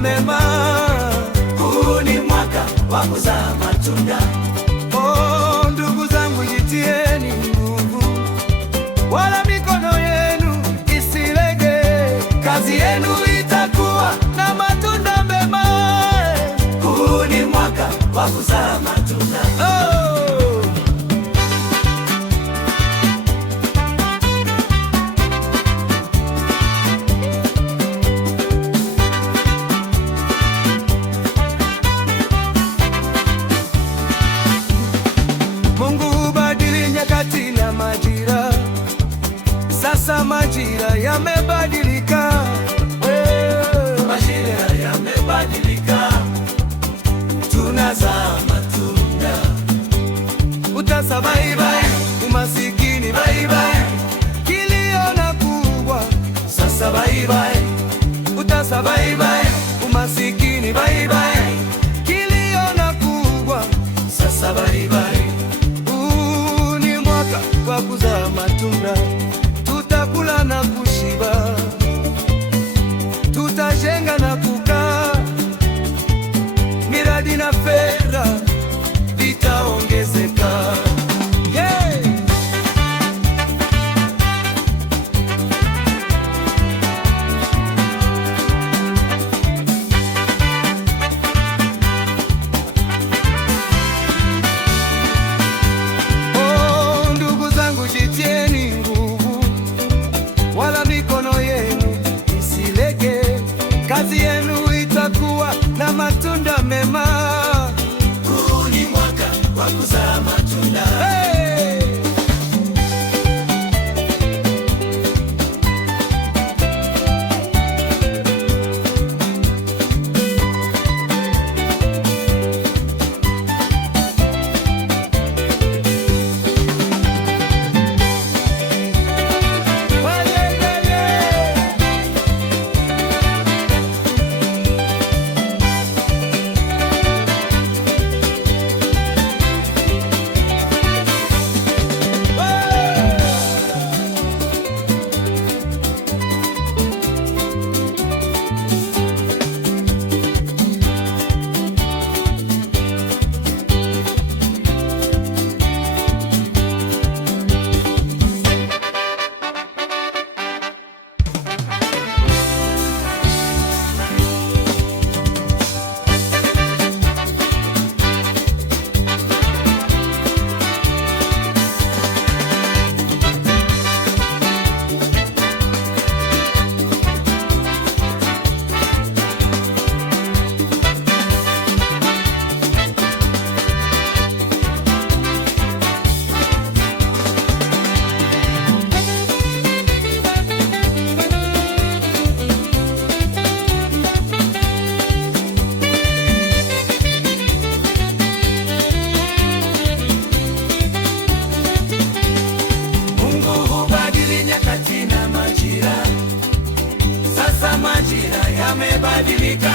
mema. Huu ni mwaka wa kuzaa matunda. Oh, ndugu zangu, jitieni nguvu, wala mikono yenu isilege. Kazi yenu itakuwa na matunda mema. Huu ni mwaka wa kuzaa matunda. Oh. Mungu hubadili nyakati na majira. Sasa majira yamebadilika. Majira yamebadilika, tunazaa matunda. Utasa bye bye, umasikini bye bye, kilio na kubwa Sasa bye bye, utasa bye bye, umasikini bye bye, kilio na kubwa. sasa bye bye. Huu ni mwaka wa kuzaa matunda. Tutakula na kushiba, tutajenga na kukaa, miradi na fedha vitaongezeka. Yeah! Oh, ndugu zangu, jitieni nguvu, wala mikono yenu isilege. Kazi yenu itakuwa na matunda mema. Huu ni mwaka wa kuzaa matunda. Hey! Majira yamebadilika.